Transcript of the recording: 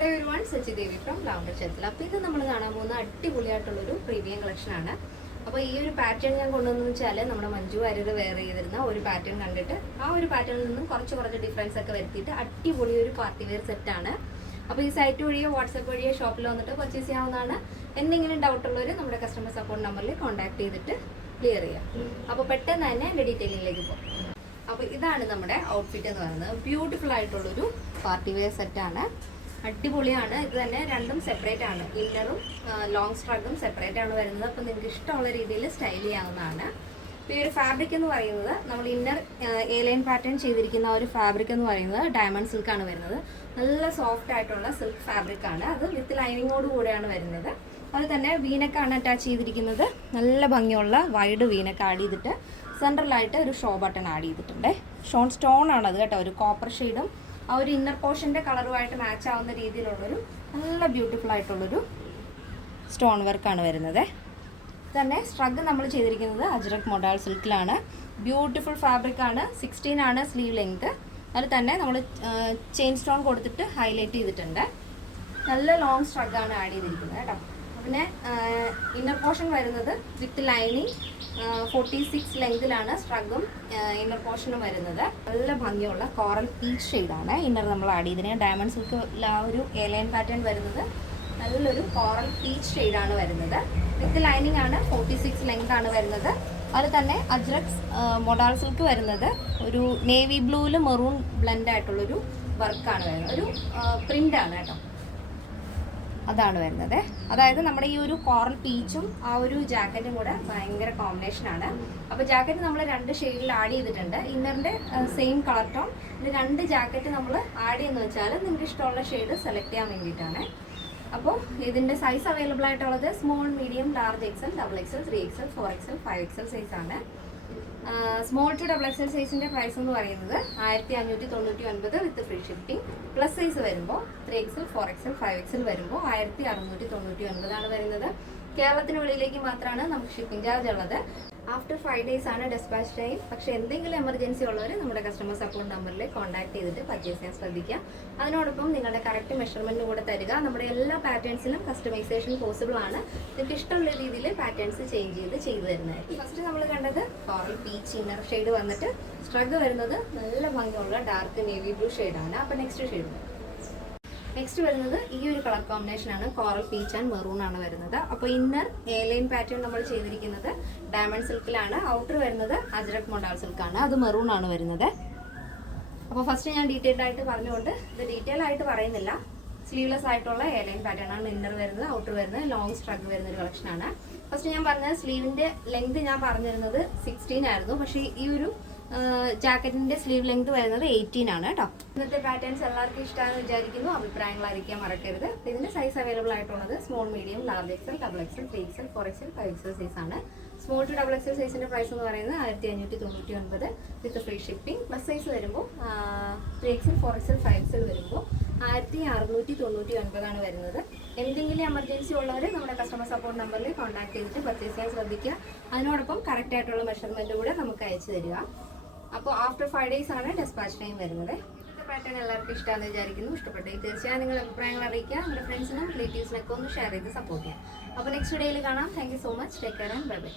Hello everyone, Sachi Devi from lavender Chethala. അപ്പോൾ ഇത് നമ്മൾ കാണാൻ പോകുന്ന അടിപൊളിയായിട്ടുള്ളൊരു പ്രീമിയം കളക്ഷനാണ്. അപ്പോൾ ഈ ഒരു പാറ്റേൺ ഞാൻ കൊണ്ടുവന്നെന്ന് വെച്ചാൽ നമ്മുടെ മഞ്ജു വാര്യർ വെയർ ചെയ്തിരുന്ന ഒരു പാറ്റേൺ കണ്ടിട്ട് ആ ഒരു പാറ്റേണിൽ നിന്നും കുറച്ച് ഡിഫറൻസ് ഒക്കെ വരുത്തിയിട്ട് അടിപൊളി ഒരു പാർട്ടി വെയർ സെറ്റാണ്. അപ്പോൾ ഈ സൈറ്റ് വഴിയോ വാട്സപ്പ് വഴിയോ ഷോപ്പിൽ വന്നിട്ട് പർച്ചേസ് ചെയ്യാവുന്നതാണ്. എന്തെങ്കിലും ഡൗട്ടുള്ളവർ നമ്മുടെ കസ്റ്റമർ സപ്പോർട്ട് നമ്പറിൽ കോൺടാക്ട് ചെയ്തിട്ട് ക്ലിയർ ചെയ്യാം. അപ്പോൾ പെട്ടെന്ന് തന്നെ എൻ്റെ ഡീറ്റെയിലിംഗിലേക്ക് പോകും. അപ്പോൾ ഇതാണ് നമ്മുടെ ഔട്ട്ഫിറ്റ് എന്ന് പറയുന്നത്. ബ്യൂട്ടിഫുൾ ആയിട്ടുള്ളൊരു പാർട്ടി വെയർ സെറ്റാണ്. അടിപൊളിയാണ്. ഇത് തന്നെ രണ്ടും സെപ്പറേറ്റ് ആണ്. ഇന്നറും ലോങ് സ്ട്രഗും സെപ്പറേറ്റ് ആണ് വരുന്നത്. അപ്പോൾ നിങ്ങൾക്ക് ഇഷ്ടമുള്ള രീതിയിൽ സ്റ്റൈൽ ചെയ്യാവുന്നതാണ്. ഇപ്പോൾ ഈ ഒരു ഫാബ്രിക് എന്ന് പറയുന്നത് നമ്മൾ ഇന്നർ എ ലൈൻ പാറ്റേൺ ചെയ്തിരിക്കുന്ന ഒരു ഫാബ്രിക് എന്ന് പറയുന്നത് ഡയമണ്ട് സിൽക്കാണ് വരുന്നത്. നല്ല സോഫ്റ്റ് ആയിട്ടുള്ള സിൽക്ക് ഫാബ്രിക് ആണ്. അത് വിത്ത് ലൈനിങ്ങോട് കൂടെയാണ് വരുന്നത്. അത് തന്നെ വീനക്കാണ് അറ്റാച്ച് ചെയ്തിരിക്കുന്നത്. നല്ല ഭംഗിയുള്ള വൈഡ് വീനക്ക് ആഡ് ചെയ്തിട്ട് സെൻട്രലായിട്ട് ഒരു ഷോ ബട്ടൺ ആഡ് ചെയ്തിട്ടുണ്ട്. സ്റ്റോൺ ആണത് കേട്ടോ. ഒരു കോപ്പർ ഷെയ്ഡും ആ ഒരു ഇന്നർ പോർഷൻ്റെ കളറുമായിട്ട് മാച്ച് ആവുന്ന രീതിയിലുള്ളൊരു നല്ല ബ്യൂട്ടിഫുൾ ആയിട്ടുള്ളൊരു സ്റ്റോൺ വർക്കാണ് വരുന്നത്. തന്നെ സ്ട്രഗ് നമ്മൾ ചെയ്തിരിക്കുന്നത് അജ്രക് മൊഡാൾ സിൽക്കിലാണ്. ബ്യൂട്ടിഫുൾ ഫാബ്രിക് ആണ്. 16 ആണ് സ്ലീവ് ലെങ്ത്. അതിൽ തന്നെ നമ്മൾ ചെയിൻ സ്റ്റോൺ കൊടുത്തിട്ട് ഹൈലൈറ്റ് ചെയ്തിട്ടുണ്ട്. നല്ല ലോങ് സ്ട്രഗാണ് ആഡ് ചെയ്തിരിക്കുന്നത് കേട്ടോ. പിന്നെ ഇന്നർ പോർഷൻ വരുന്നത് വിത്ത് ലൈനിങ് 46 ലെങ്തിലാണ് സ്ട്രഗും ഇന്നർ പോർഷനും വരുന്നത്. നല്ല ഭംഗിയുള്ള കോറൽ പീച്ച് ഷെയ്ഡാണ് ഇന്നർ നമ്മൾ ആഡ് ചെയ്തിരിക്കുന്നത്. ഡയമണ്ട് സിൽക്ക് ആ ഒരു എ ലൈൻ പാറ്റേൺ വരുന്നത് നല്ലൊരു കോറൽ പീച്ച് ഷെയ്ഡാണ് വരുന്നത്. വിത്ത് ലൈനിങ് ആണ്. 46 ലെങ്ത് ആണ് വരുന്നത്. അതിൽ തന്നെ അജ്രക് മൊഡാൾ സിൽക്ക് വരുന്നത് ഒരു നേവി ബ്ലൂവിൽ മെറൂൺ ബ്ലെൻഡ് ആയിട്ടുള്ളൊരു വർക്കാണ് വരുന്നത്. ഒരു പ്രിൻ്റാണ് കേട്ടോ. അതാണ് വരുന്നത്. അതായത് നമ്മുടെ ഈ ഒരു കോറൽ പീച്ചും ആ ഒരു ജാക്കറ്റും കൂടെ ഭയങ്കര കോമ്പിനേഷനാണ്. അപ്പോൾ ജാക്കറ്റ് നമ്മൾ 2 ഷെയ്ഡിൽ ആഡ് ചെയ്തിട്ടുണ്ട്. ഇന്നറിൻ്റെ സെയിം കളർ ടോൺ. ഇത് 2 ജാക്കറ്റ് നമ്മൾ ആഡ് ചെയ്യുന്നത് വെച്ചാൽ നിങ്ങൾക്ക് ഇഷ്ടമുള്ള ഷെയ്ഡ് സെലക്ട് ചെയ്യാൻ വേണ്ടിയിട്ടാണ്. അപ്പോൾ ഇതിൻ്റെ സൈസ് അവൈലബിൾ ആയിട്ടുള്ളത് small, medium, large XL, XXL, 3XL, 4XL, 5XL സൈസാണ്. സ്മോൾ ടു XXL സൈസിൻ്റെ പ്രൈസ് എന്ന് പറയുന്നത് 1599 വിത്ത് ഫ്രീ ഷിപ്പിംഗ്. പ്ലസ് സൈസ് വരുമ്പോൾ 3XL, 4XL, 5XL വരുമ്പോൾ 1699 വരുന്നത്. കേരളത്തിന് വെളിയിലേക്ക് മാത്രമാണ് നമുക്ക് ഷിപ്പിംഗ് ചാർജ് ഉള്ളത്. ആഫ്റ്റർ 5 days ആണ് ഡെസ്പാച്ച് ടൈം. പക്ഷേ എന്തെങ്കിലും എമർജൻസി ഉള്ളവർ നമ്മുടെ കസ്റ്റമർ സപ്പോർട്ട് നമ്പറിൽ കോൺടാക്ട് ചെയ്തിട്ട് പർച്ചേസ് ചെയ്യാൻ ശ്രദ്ധിക്കുക. അതിനോടൊപ്പം നിങ്ങളുടെ കറക്റ്റ് മെഷർമെൻറ്റ് കൂടെ തരിക. നമ്മുടെ എല്ലാ പാറ്റേൺസിലും കസ്റ്റമൈസേഷൻ പോസിബിൾ ആണ്. നിങ്ങൾക്ക് ഇഷ്ടമുള്ള രീതിയിൽ പാറ്റേൺസ് ചെയ്ത് തരുന്നതായിരിക്കും. ഫസ്റ്റ് നമ്മൾ കണ്ടത് കോറൽ പീച്ച് ഇന്നർ ഷെയ്ഡ് വന്നിട്ട് സ്ട്രഗ് വരുന്നത് നല്ല ഭംഗിയുള്ള ഡാർക്ക് നേവി ബ്ലൂ ഷെയ്ഡാണ്. അപ്പോൾ നെക്സ്റ്റ് വരുന്നത് ഈ ഒരു കളർ കോമ്പിനേഷനാണ്. കോറൽ പീച്ച് ആൻഡ് മെറൂൺ ആണ് വരുന്നത്. അപ്പോൾ ഇന്നർ എ ലൈൻ പാറ്റേൺ നമ്മൾ ചെയ്തിരിക്കുന്നത് ഡയമണ്ട് സിൽക്കിലാണ്. ഔട്ടർ വരുന്നത് അജ്രക് മൊഡാൾ സിൽക്കാണ്. അത് മെറൂൺ ആണ് വരുന്നത്. അപ്പോൾ ഫസ്റ്റ് ഞാൻ ഡീറ്റെയിൽഡ് ആയിട്ട് പറഞ്ഞുകൊണ്ട് ഇത് ഡീറ്റെയിൽ ആയിട്ട് പറയുന്നില്ല. സ്ലീവ്ലെസ് ആയിട്ടുള്ള എ ലൈൻ പാറ്റേൺ ആണ് ഇന്നർ വരുന്നത്. ഔട്ടർ വരുന്നത് ലോങ് സ്ട്രഗ് വരുന്ന ഒരു കളക്ഷനാണ്. ഫസ്റ്റ് ഞാൻ പറഞ്ഞത് സ്ലീവിൻ്റെ ലെങ്ത് ഞാൻ പറഞ്ഞിരുന്നത് 16 ആയിരുന്നു. പക്ഷേ ഈ ഒരു ജാക്കറ്റിന്റെ സ്ലീവ് ലെങ്ത് വരുന്നത് 18 ആണ് കേട്ടോ. ഇന്നത്തെ പാറ്റേൺസ് എല്ലാവർക്കും ഇഷ്ടമാണെന്ന് വിചാരിക്കുന്നു. അഭിപ്രായങ്ങൾ അറിയിക്കാൻ മറക്കരുത്. ഇതിന്റെ സൈസ് അവൈലബിൾ ആയിട്ടുള്ളത് small, medium, large XL, XXL, 3XL, 4XL, 5XL സൈസാണ്. സ്മോൾ ടു XXL സൈസിന്റെ പ്രൈസ് എന്ന് പറയുന്നത് 1599 വിത്ത് ഫ്രീ ഷിപ്പിംഗ്. പ്ലസ് സൈസ് വരുമ്പോൾ 3XL, 4XL, 5XL വരുമ്പോൾ 1699 ആണ് വരുന്നത്. എന്തെങ്കിലും എമർജൻസി ഉള്ളവർ നമ്മുടെ കസ്റ്റമർ സപ്പോർട്ട് നമ്പറിൽ കോൺടാക്ട് ചെയ്തിട്ട് പർച്ചേസ് ചെയ്യാൻ ശ്രദ്ധിക്കുക. അതിനോടൊപ്പം കറക്റ്റ് ആയിട്ടുള്ള മെഷർമെൻറ്റ് കൂടെ നമുക്ക് അയച്ചു തരിക. അപ്പോൾ ആഫ്റ്റർ 5 days ആണ് ഡെസ്പാച്ച് ടൈം വരുന്നത്. ഇന്നത്തെ പാറ്റേൺ എല്ലാവർക്കും ഇഷ്ടമാണെന്ന് വിചാരിക്കുന്നു. ഇഷ്ടപ്പെട്ടെങ്കിൽ തീർച്ചയായും നിങ്ങളുടെ അഭിപ്രായങ്ങൾ അറിയിക്കുക. നമ്മുടെ ഫ്രണ്ട്സിനും റിലേറ്റീവ്സിനൊക്കെ ഒന്ന് ഷെയർ ചെയ്ത് സപ്പോർട്ട് ചെയ്യാം. അപ്പോൾ നെക്സ്റ്റ് വീഡിയോയിൽ കാണാം. Thank you so much. Take care and bye bye.